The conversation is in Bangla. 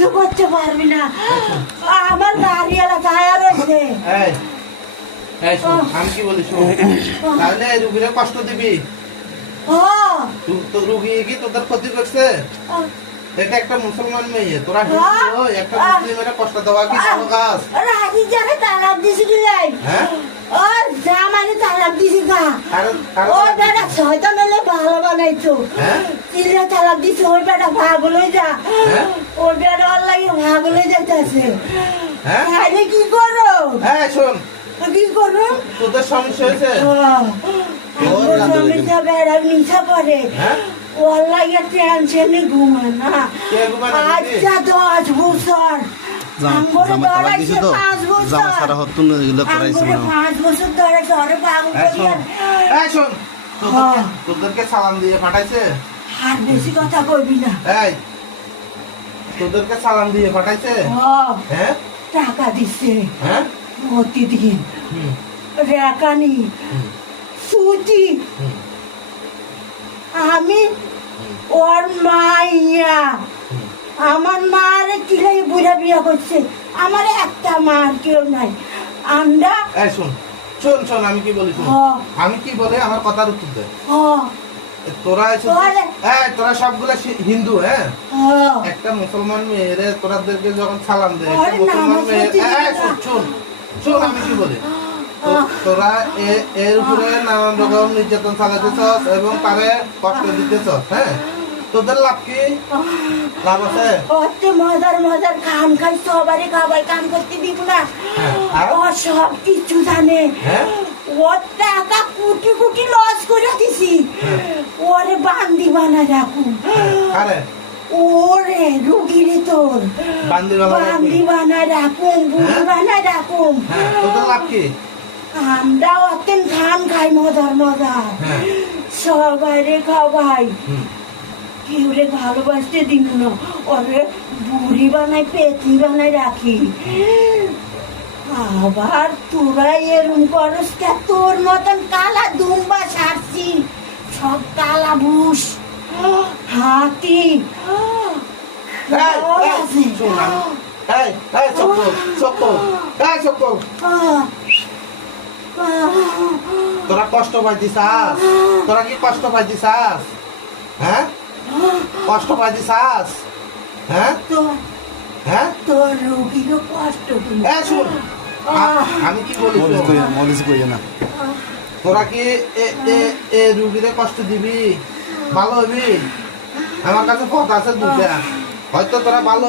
কিচ্ছু করতে পারবি না, আমার গাড়িওয়ালা টায়ার হয়েছে। আমি কি বলি শোন, তাহলে রুগীরে কষ্ট দিবি? রুগী কি তোদের ক্ষতি করছে? এটা একটা মুসলমান মেয়ে, তোরা হিন্দু, একটা মুসলিমের কষ্ট দেওয়া কি ভালো কাজ? রাজি যারে তালাক দিছি দিলাই, ওর জামানে তালাক দিছি গা, ওর বেটা শয়তান হলে ভালো বানাইছো, চিল্লা তালাক দিছি, ওর বেটা ভাগ লই যা, ওর বেটা ওর লাগে ভাগ লই যাইতেছে। তাহলে কি করো? শোন, কি করো? তোদের সমস্যা হয়েছে, সমস্যা বেড়া নিশা করে, ওর লাগে টেনশনে ঘুমায় না। আচ্ছা 10 বছর তোদেরকে সালাম দিয়ে পাঠাইছে? আর বেশি কথা কইবি না। তোদেরকে সালাম দিয়ে পাঠাইছে? টাকা দিচ্ছে প্রতিদিন, রেখানি সুতি। আমি ওর মাইয়া, আমার মার কিলাই বুড়া বিয়া করছে, আমার একটা মার কেউ নাই। আমরা শোন শোন শোন, আমি কি বলি, আমি কি বলে আমার কথার উত্তর দে। তোরা সবগুলা হিন্দু, একটা মুসলমান মেয়েরে তোরাদেরকে যখন সালাম দেয়, মুসলমান মেয়ে, শোন শোন আমি কি বলি, তোরা এর উপরে নানান রকম নির্যাতন চালাতেছস এবং তারে কষ্ট দিতেছস। তোদের লাভ কি? লাভ আছে? মজার মজার খাম খাই, সবারই খাবার কাম করতে দিব না, ও সব কিছু জানে। ওর টাকা কোটি কোটি লস করে দিছি, ওরে বান্দি বানা রাখুন, ওরে রুগীরে তোর বান্দি বানা রাখুন, বুড়ি বানা রাখুন। তোদের লাভ কি? আমরা অতেন খাম খাই মজার মজার, সবাই খাওয়াই, কেউরে ভালোবাসতে দিব না, ওরে বুড়ি বানাই পেতনি বানাই রাখি। আবার তোরা এরম করস কে? তোর মতন কালা দুম্বা সারছি, সব কালা বুস হাতি। তোরা কষ্ট পাইছিস? তোরা কি কষ্ট পাইছিস? কষ্ট পাইছিস? তোর রোগীরও কষ্ট। আমি কি বলি, তোরা কি রুগীরে কষ্ট দিবি? ভালো হবি? আমার কাছে কথা আছে দুটা, হয়তো তোরা ভালো